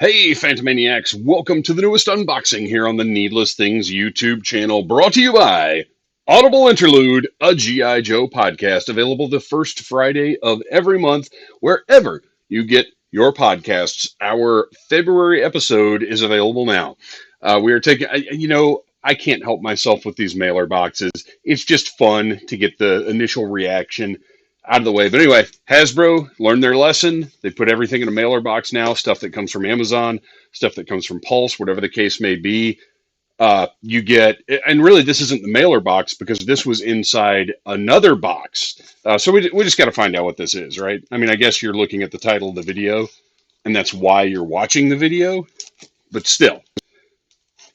Hey, Phantomaniacs, welcome to the newest unboxing here on the Needless Things YouTube channel, brought to you by Audible Interlude, a G.I. Joe podcast, available the first Friday of every month, wherever you get your podcasts. Our February episode is available now. We are taking, I can't help myself with these mailer boxes. It's just fun to get the initial reaction out of the way. But anyway, Hasbro learned their lesson. They put everything in a mailer box now, stuff that comes from Amazon, stuff that comes from Pulse, whatever the case may be. You get, and really this isn't the mailer box because this was inside another box. So we just got to find out what this is, right? I mean, I guess you're looking at the title of the video and that's why you're watching the video, but still,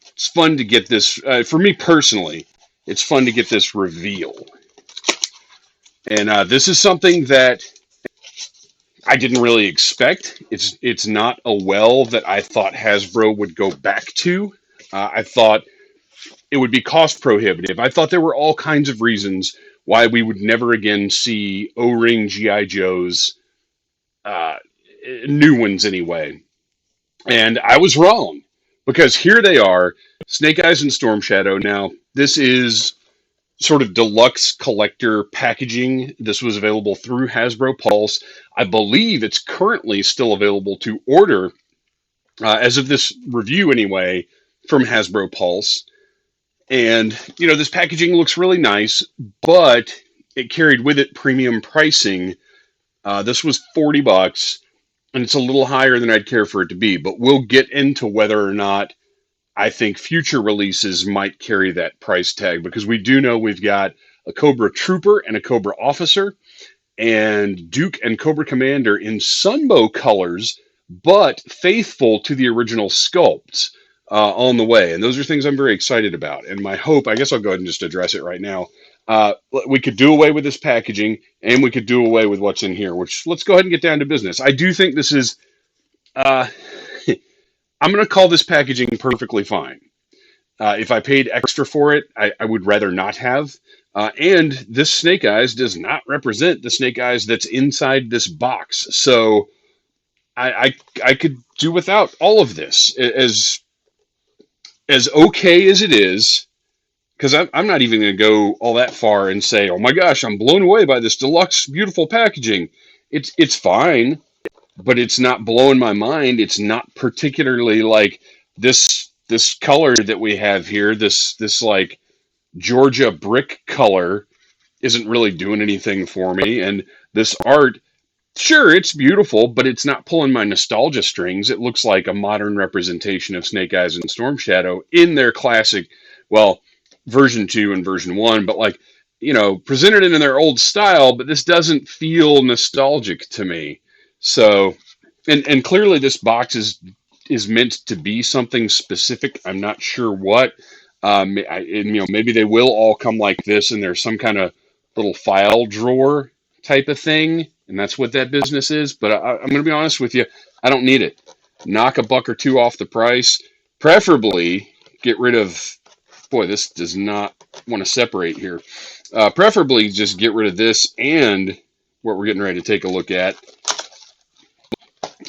it's fun to get this, for me personally, it's fun to get this reveal. And this is something that I didn't really expect. It's not a well that I thought Hasbro would go back to. I thought it would be cost prohibitive. I thought there were all kinds of reasons why we would never again see O-ring G.I. Joes, new ones anyway. And I was wrong, because here they are, Snake Eyes and Storm Shadow. Now, this is sort of deluxe collector packaging. This was available through Hasbro Pulse. I believe it's currently still available to order, as of this review anyway, from Hasbro Pulse. And, you know, this packaging looks really nice, but it carried with it premium pricing. This was $40, and it's a little higher than I'd care for it to be, but we'll get into whether or not I think future releases might carry that price tag, because we do know we've got a Cobra Trooper and a Cobra Officer, and Duke and Cobra Commander in Sunbow colors, but faithful to the original sculpts on the way. And those are things I'm very excited about. And my hope, I guess I'll go ahead and just address it right now. We could do away with this packaging, and we could do away with what's in here, which let's go ahead and get down to business. I do think this is... I'm going to call this packaging perfectly fine. If I paid extra for it, I would rather not have. And this Snake Eyes does not represent the Snake Eyes that's inside this box. So I could do without all of this. As okay as it is, because I'm not even going to go all that far and say, oh my gosh, I'm blown away by this deluxe, beautiful packaging. It's fine. But it's not blowing my mind. It's not particularly like this color that we have here, this like Georgia brick color isn't really doing anything for me. And this art, sure, it's beautiful, but it's not pulling my nostalgia strings. It looks like a modern representation of Snake Eyes and Storm Shadow in their classic, well, version 2 and version 1, but like, you know, presented in their old style, but this doesn't feel nostalgic to me. So, and clearly this box is meant to be something specific. I'm not sure what. Maybe they will all come like this, and there's some kind of little file drawer type of thing, and that's what that business is. But I'm going to be honest with you, I don't need it. Knock a buck or two off the price. Preferably get rid of. Boy, this does not want to separate here. Preferably just get rid of this and what we're getting ready to take a look at,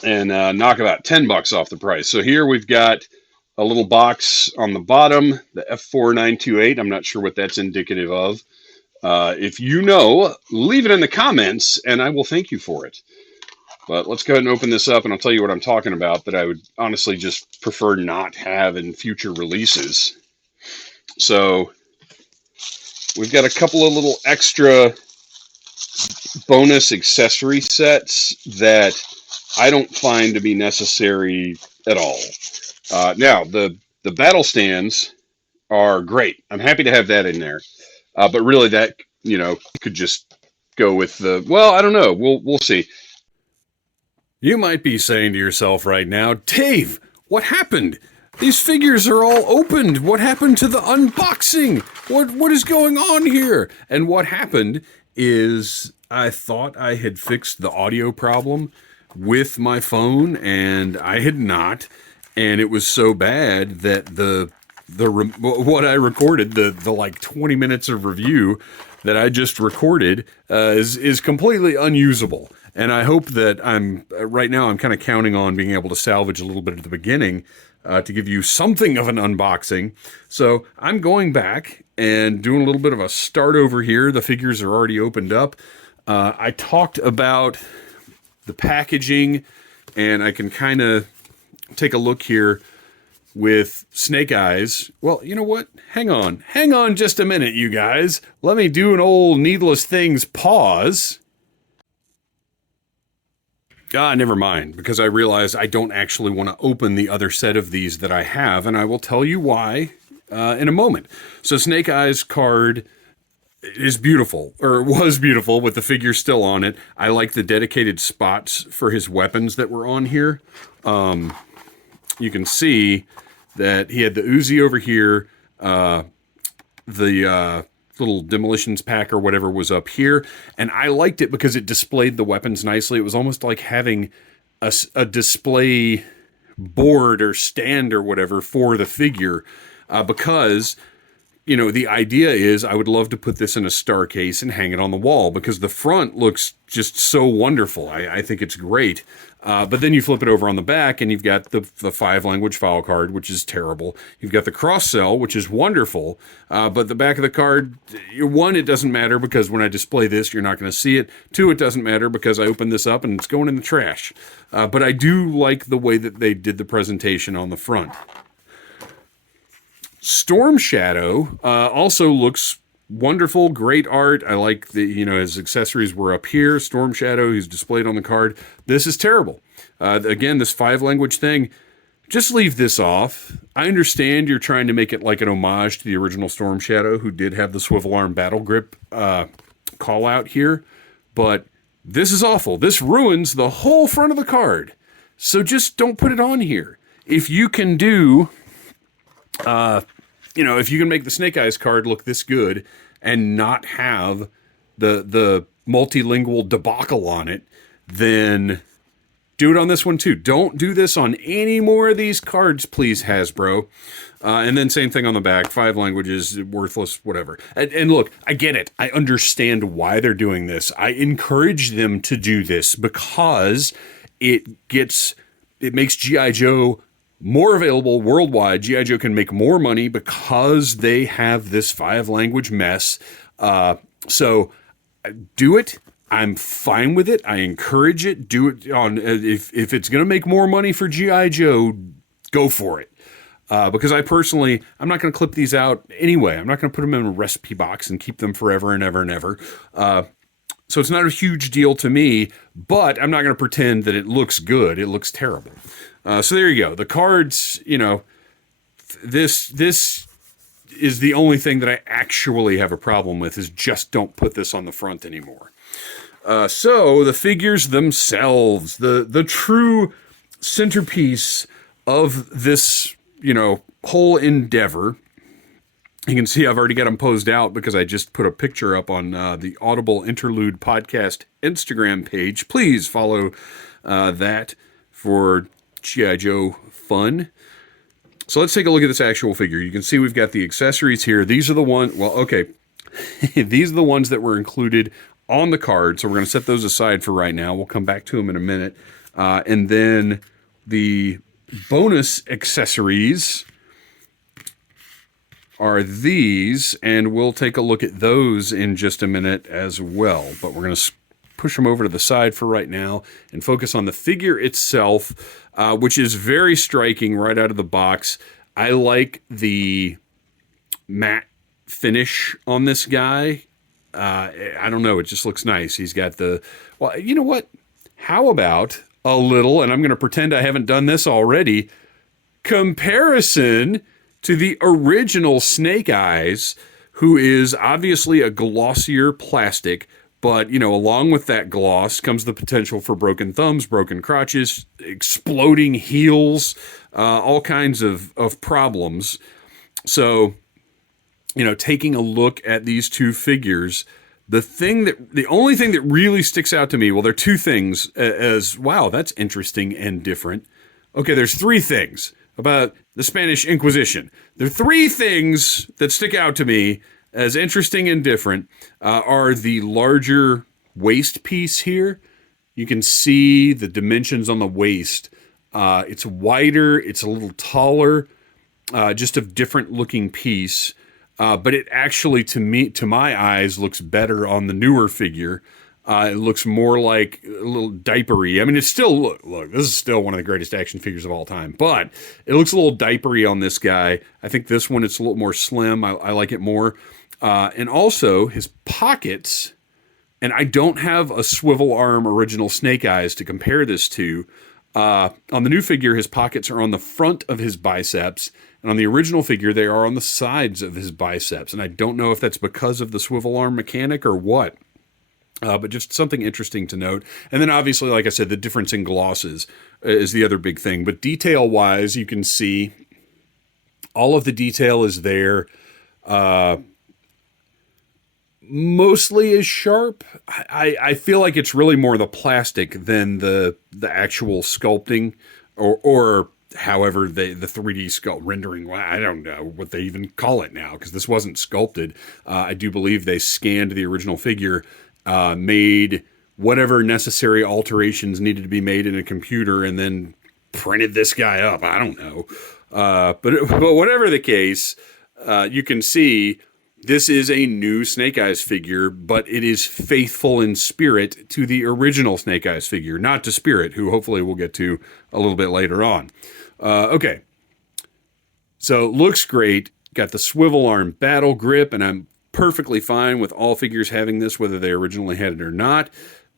and knock about $10 off the price. So here we've got a little box on the bottom, the F4928. I'm not sure what that's indicative of. If you know, leave it in the comments, and I will thank you for it. But let's go ahead and open this up, and I'll tell you what I'm talking about that I would honestly just prefer not have in future releases. So we've got a couple of little extra bonus accessory sets that I don't find to be necessary at all. Now, the battle stands are great. I'm happy to have that in there. But really that, you know, could just go with the, well, I don't know. We'll see. You might be saying to yourself right now, Dave, what happened? These figures are all opened. What happened to the unboxing? What is going on here? And what happened is I thought I had fixed the audio problem with my phone, and I had not. And it was so bad that what I recorded, the like 20 minutes of review that I just recorded, is completely unusable. And I hope that right now I'm kind of counting on being able to salvage a little bit at the beginning to give you something of an unboxing. So I'm going back and doing a little bit of a start over here. The figures are already opened up. I talked about the packaging, and I can kind of take a look here with Snake Eyes. Well, you know what? Hang on just a minute, you guys. Let me do an old Needless Things pause. Never mind, because I realize I don't actually want to open the other set of these that I have, and I will tell you why in a moment. So Snake Eyes card is beautiful, or was beautiful, with the figure still on it. I like the dedicated spots for his weapons that were on here. You can see that he had the Uzi over here, the little demolitions pack or whatever was up here, and I liked it because it displayed the weapons nicely. It was almost like having a display board or stand or whatever for the figure, because the idea is I would love to put this in a star case and hang it on the wall because the front looks just so wonderful. I think it's great. But then you flip it over on the back and you've got the 5-language file card, which is terrible. You've got the cross sell, which is wonderful. But the back of the card, one, it doesn't matter because when I display this, you're not going to see it. Two, it doesn't matter because I open this up and it's going in the trash. But I do like the way that they did the presentation on the front. Storm Shadow also looks wonderful, great art. I like his accessories were up here. Storm Shadow, he's displayed on the card. This is terrible. Again, this 5-language thing, just leave this off. I understand you're trying to make it like an homage to the original Storm Shadow, who did have the swivel arm battle grip call out here, but this is awful. This ruins the whole front of the card. So just don't put it on here. If you can do... if you can make the Snake Eyes card look this good and not have the multilingual debacle on it, then do it on this one too. Don't do this on any more of these cards, please, Hasbro. And then same thing on the back, 5 languages, worthless, whatever. And look, I get it. I understand why they're doing this. I encourage them to do this because it makes G.I. Joe more available worldwide. G.I. Joe can make more money because they have this 5-language mess. So do it. I'm fine with it. I encourage it. Do it on if it's going to make more money for G.I. Joe, go for it. Because I'm not going to clip these out anyway. I'm not going to put them in a recipe box and keep them forever and ever and ever. So it's not a huge deal to me, but I'm not going to pretend that it looks good. It looks terrible. So there you go. The cards, this is the only thing that I actually have a problem with, is just don't put this on the front anymore. So the figures themselves, the true centerpiece of this, whole endeavor. You can see I've already got them posed out because I just put a picture up on the Audible Interlude podcast Instagram page. Please follow that for G.I. Joe fun. So let's take a look at this actual figure. You can see we've got the accessories here. These are the ones, these are the ones that were included on the card. So we're going to set those aside for right now. We'll come back to them in a minute. And then the bonus accessories are these, and we'll take a look at those in just a minute as well. But we're going to push them over to the side for right now and focus on the figure itself, which is very striking right out of the box. I like the matte finish on this guy. I don't know, it just looks nice. He's got you know what? How about a little, and I'm going to pretend I haven't done this already, comparison to the original Snake Eyes, who is obviously a glossier plastic, but, along with that gloss comes the potential for broken thumbs, broken crotches, exploding heels, all kinds of problems. So, taking a look at these two figures, the only thing that really sticks out to me, well, there are two things as, wow, that's interesting and different. Okay, there's three things about the Spanish Inquisition. There are three things that stick out to me as interesting and different, are the larger waist piece here You can see the dimensions on the waist. It's wider, it's a little taller, just a different looking piece. But it actually, to my eyes, looks better on the newer figure. It looks more like a little diapery. I mean, it's still, look, this is still one of the greatest action figures of all time, but it looks a little diapery on this guy. I think this one, it's a little more slim. I like it more. And also his pockets, and I don't have a swivel arm original Snake Eyes to compare this to. On the new figure, his pockets are on the front of his biceps, and on the original figure, they are on the sides of his biceps. And I don't know if that's because of the swivel arm mechanic or what. But just something interesting to note. And then obviously, like I said, the difference in glosses is the other big thing. But detail-wise, you can see all of the detail is there. Mostly is sharp. I feel like it's really more the plastic than the actual sculpting or however the 3D sculpt rendering. I don't know what they even call it now because this wasn't sculpted. I do believe they scanned the original figure, made whatever necessary alterations needed to be made in a computer, and then printed this guy up. I don't know. But whatever the case, you can see this is a new Snake Eyes figure, but it is faithful in spirit to the original Snake Eyes figure, not to Spirit, who hopefully we'll get to a little bit later on. Okay. So looks great. Got the swivel arm battle grip, and I'm perfectly fine with all figures having this, whether they originally had it or not.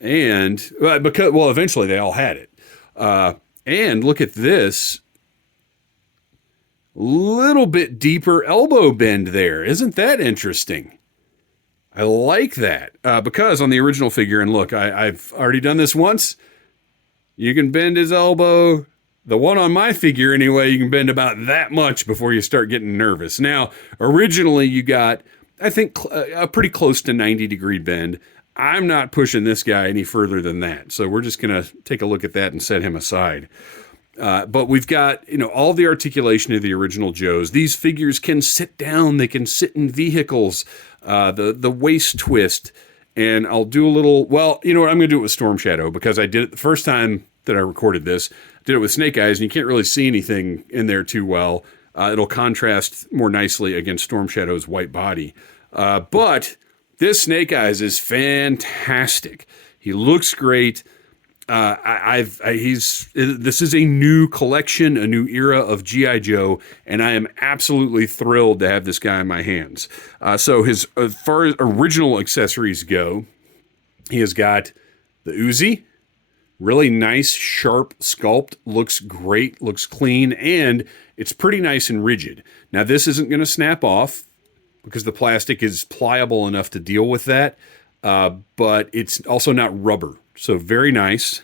And eventually they all had it. And look at this little bit deeper elbow bend there. Isn't that interesting? I like that because on the original figure, and look, I've already done this once. You can bend his elbow. The one on my figure, anyway, you can bend about that much before you start getting nervous. Now, originally you got, I think, a pretty close to 90-degree bend. I'm not pushing this guy any further than that. So we're just going to take a look at that and set him aside. But we've got, all the articulation of the original Joes. These figures can sit down. They can sit in vehicles. The waist twist. And I'll do a little, well, you know what? I'm going to do it with Storm Shadow because I did it the first time that I recorded this. Did it with Snake Eyes, and you can't really see anything in there too well. It'll contrast more nicely against Storm Shadow's white body. But this Snake Eyes is fantastic. He looks great. This is a new collection, a new era of G.I. Joe, and I am absolutely thrilled to have this guy in my hands. So as far as original accessories go, he has got the Uzi, really nice, sharp sculpt, looks great, looks clean, and it's pretty nice and rigid. Now, this isn't going to snap off because the plastic is pliable enough to deal with that, but it's also not rubber. So very nice.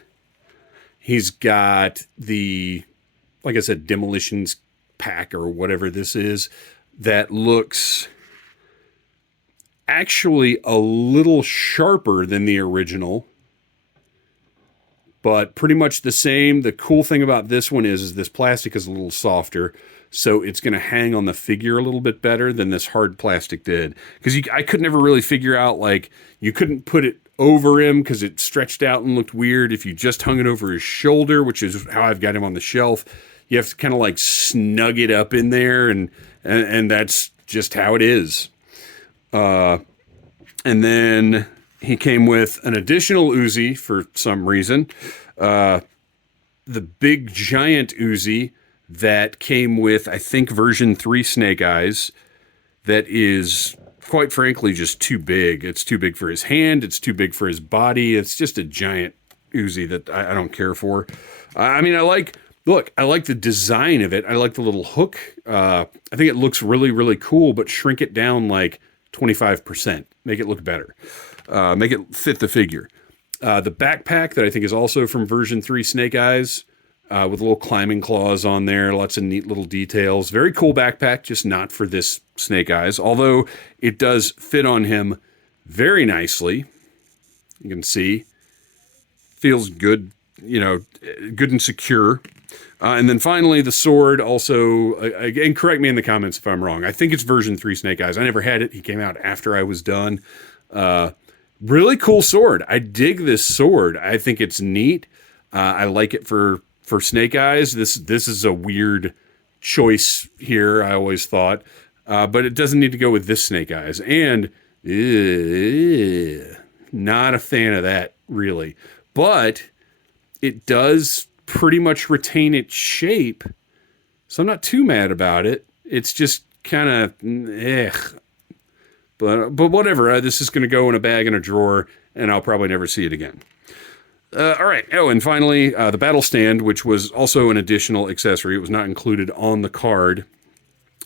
He's got the, like I said, demolitions pack or whatever this is that looks actually a little sharper than the original, but pretty much the same. The cool thing about this one is this plastic is a little softer, so it's going to hang on the figure a little bit better than this hard plastic did. Because I could never really figure out, like, you couldn't put it over him because it stretched out and looked weird. If you just hung it over his shoulder, which is how I've got him on the shelf, you have to kind of like snug it up in there, and that's just how it is. And then he came with an additional Uzi for some reason. The big giant Uzi that came with, I think, version 3 Snake Eyes that is, quite frankly, just too big. It's too big for his hand. It's too big for his body. It's just a giant Uzi that I don't care for. I like the design of it. I like the little hook. I think it looks really, really cool, but shrink it down like 25%. Make it look better. Make it fit the figure. The backpack that I think is also from version 3 Snake Eyes, with little climbing claws on there, lots of neat little details. Very cool backpack, just not for this Snake Eyes, although it does fit on him very nicely. You can see. Feels good, good and secure. And then finally, the sword also, again, correct me in the comments if I'm wrong. I think it's version 3 Snake Eyes. I never had it. He came out after I was done. Really cool sword. I dig this sword. I think it's neat. I like it for Snake Eyes. This is a weird choice here, I always thought. But it doesn't need to go with this Snake Eyes. And not a fan of that, really. But it does pretty much retain its shape, so I'm not too mad about it. It's just kind of but whatever. This is going to go in a bag in a drawer, and I'll probably never see it again. All right. Oh, and finally, the battle stand, which was also an additional accessory. It was not included on the card,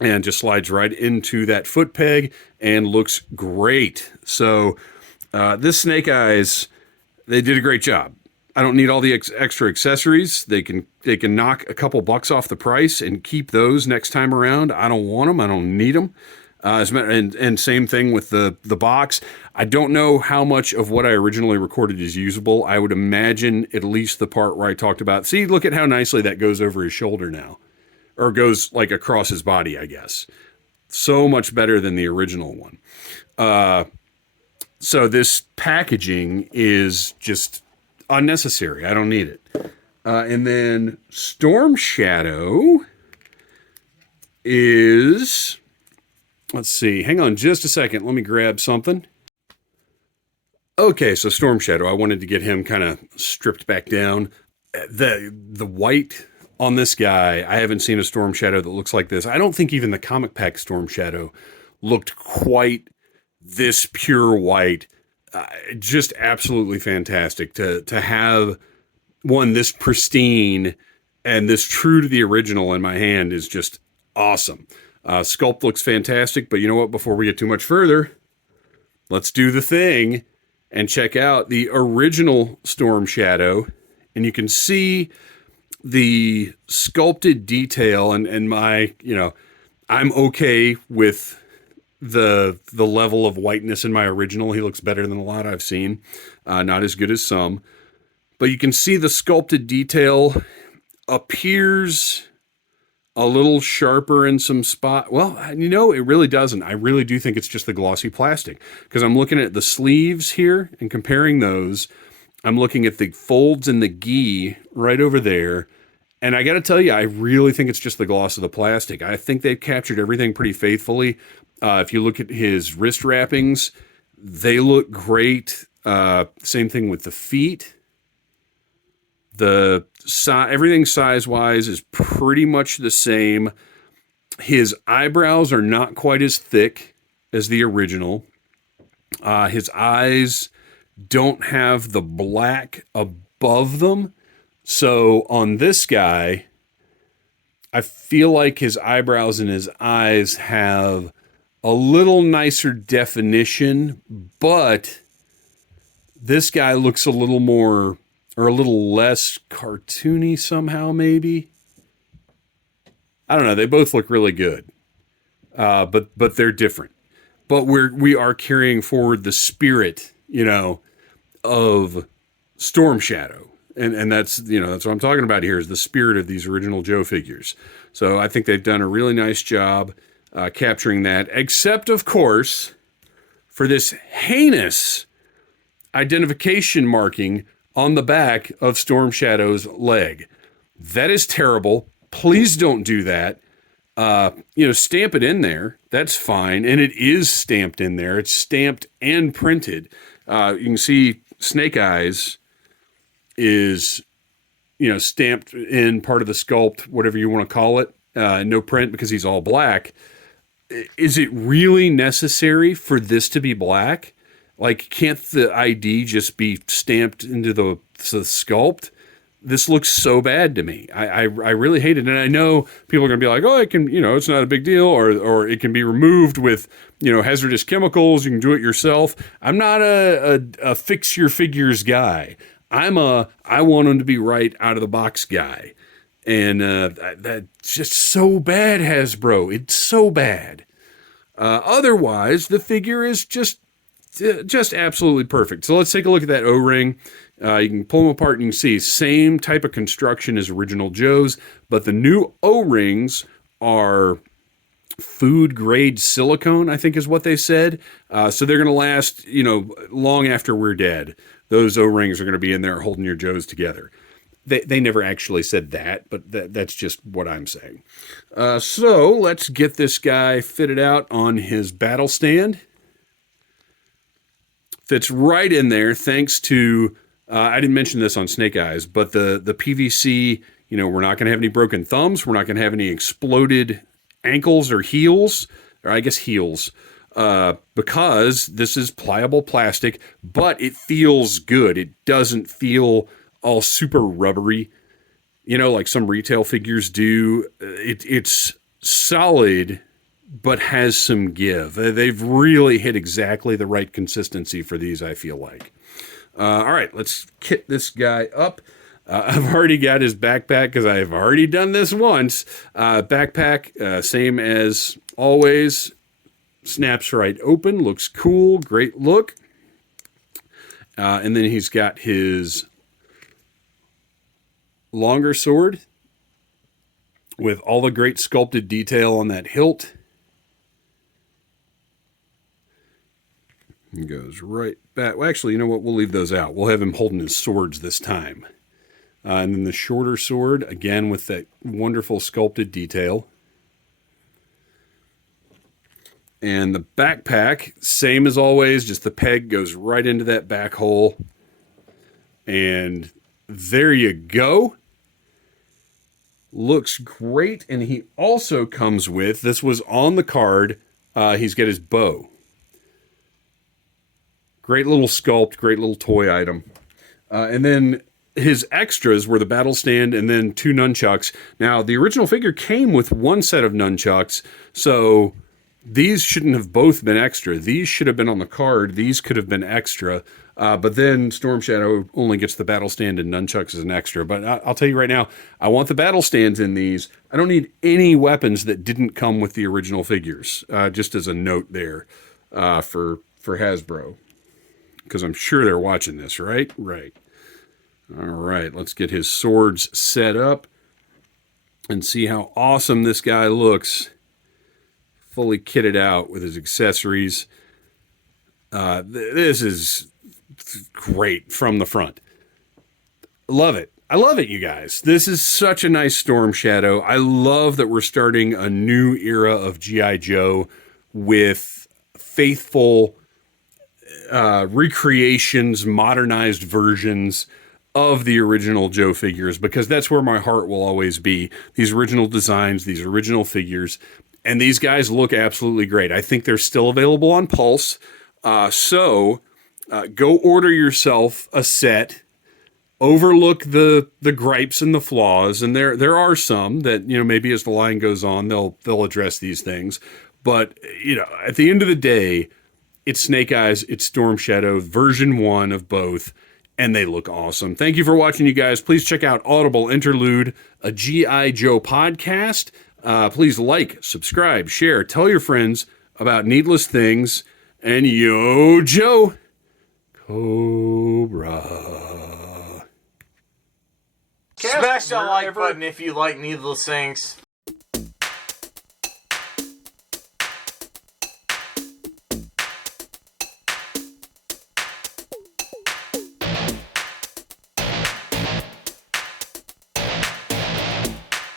and just slides right into that foot peg and looks great. So this Snake Eyes, they did a great job. I don't need all the extra accessories. They can knock a couple bucks off the price and keep those next time around. I don't want them. I don't need them. And same thing with the box. I don't know how much of what I originally recorded is usable. I would imagine at least the part where I talked about, see, look at how nicely that goes over his shoulder now. Or goes like across his body, I guess. So much better than the original one. So this packaging is just unnecessary. I don't need it. And then Storm Shadow is... Let's see. Hang on just a second. Let me grab something. Okay, so Storm Shadow. I wanted to get him kind of stripped back down. The white on this guy, I haven't seen a Storm Shadow that looks like this. I don't think even the comic pack Storm Shadow looked quite this pure white. Just absolutely fantastic to have one this pristine and this true to the original in my hand is just awesome. Sculpt looks fantastic, but you know what? Before we get too much further, let's do the thing and check out the original Storm Shadow. And you can see the sculpted detail and my, I'm okay with the level of whiteness in my original. He looks better than a lot I've seen. Not as good as some. But you can see the sculpted detail appears a little sharper in some spot. Well, it really doesn't. I really do think it's just the glossy plastic. Because I'm looking at the sleeves here and comparing those. I'm looking at the folds in the gi right over there. And I got to tell you, I really think it's just the gloss of the plastic. I think they've captured everything pretty faithfully. If you look at his wrist wrappings, they look great. Same thing with the feet. Everything size-wise is pretty much the same. His eyebrows are not quite as thick as the original. His eyes don't have the black above them. So on this guy, I feel like his eyebrows and his eyes have a little nicer definition, but this guy looks a little more... or a little less cartoony somehow, maybe. I don't know. They both look really good, but they're different. But we are carrying forward the spirit, of Storm Shadow, and that's that's what I'm talking about here is the spirit of these original Joe figures. So I think they've done a really nice job capturing that. Except, of course, for this heinous identification marking on the back of Storm Shadow's leg. That is terrible. Please don't do that. Stamp it in there. That's fine. And it is stamped in there. It's stamped and printed. You can see Snake Eyes is, stamped in part of the sculpt, whatever you want to call it. No print because he's all black. Is it really necessary for this to be black? Like, can't the ID just be stamped into the sculpt? This looks so bad to me. I really hate it. And I know people are going to be like, oh, it can, it's not a big deal. Or it can be removed with, hazardous chemicals. You can do it yourself. I'm not a fix your figures guy. I want them to be right out of the box guy. And that's just so bad, Hasbro. It's so bad. Otherwise, the figure is just absolutely perfect. So let's take a look at that O-ring. You can pull them apart and you can see same type of construction as original Joe's, but the new O-rings are food grade silicone, I think is what they said. So they're going to last, long after we're dead. Those O-rings are going to be in there holding your Joes together. They never actually said that, but that's just what I'm saying. So let's get this guy fitted out on his battle stand. Fits right in there thanks to, I didn't mention this on Snake Eyes, but the PVC, we're not going to have any broken thumbs. We're not going to have any exploded ankles or heels, or I guess heels, because this is pliable plastic, but it feels good. It doesn't feel all super rubbery, like some retail figures do. It's solid, but has some give. They've really hit exactly the right consistency for these, I feel like. All right, let's kit this guy up. I've already got his backpack because I've already done this once. Backpack, same as always. Snaps right open. Looks cool. Great look. And then he's got his longer sword with all the great sculpted detail on that hilt. He goes right back. Well, actually, you know what? We'll leave those out. We'll have him holding his swords this time. And then the shorter sword, again, with that wonderful sculpted detail. And the backpack, same as always, just the peg goes right into that back hole. And there you go. Looks great. And he also comes with, this was on the card, he's got his bow. Great little sculpt, great little toy item. And then his extras were the battle stand and then 2 nunchucks. Now, the original figure came with 1 set of nunchucks, so these shouldn't have both been extra. These should have been on the card. These could have been extra. But then Storm Shadow only gets the battle stand and nunchucks as an extra. But I'll tell you right now, I want the battle stands in these. I don't need any weapons that didn't come with the original figures. Just as a note there for Hasbro. Because I'm sure they're watching this, right? Right. All right, let's get his swords set up and see how awesome this guy looks. Fully kitted out with his accessories. This is great from the front. Love it. I love it, you guys. This is such a nice Storm Shadow. I love that we're starting a new era of G.I. Joe with faithful recreations, modernized versions of the original Joe figures, because that's where my heart will always be. These original designs, these original figures, and these guys look absolutely great. I think they're still available on Pulse. So go order yourself a set. Overlook the gripes and the flaws, and there are some that, maybe as the line goes on, they'll address these things. But, at the end of the day, it's Snake Eyes, it's Storm Shadow, version 1 of both, and they look awesome. Thank you for watching, you guys. Please check out Audible Interlude, a G.I. Joe podcast. Please like, subscribe, share, tell your friends about Needless Things, and yo, Joe, Cobra. Smash that like button if you like Needless Things.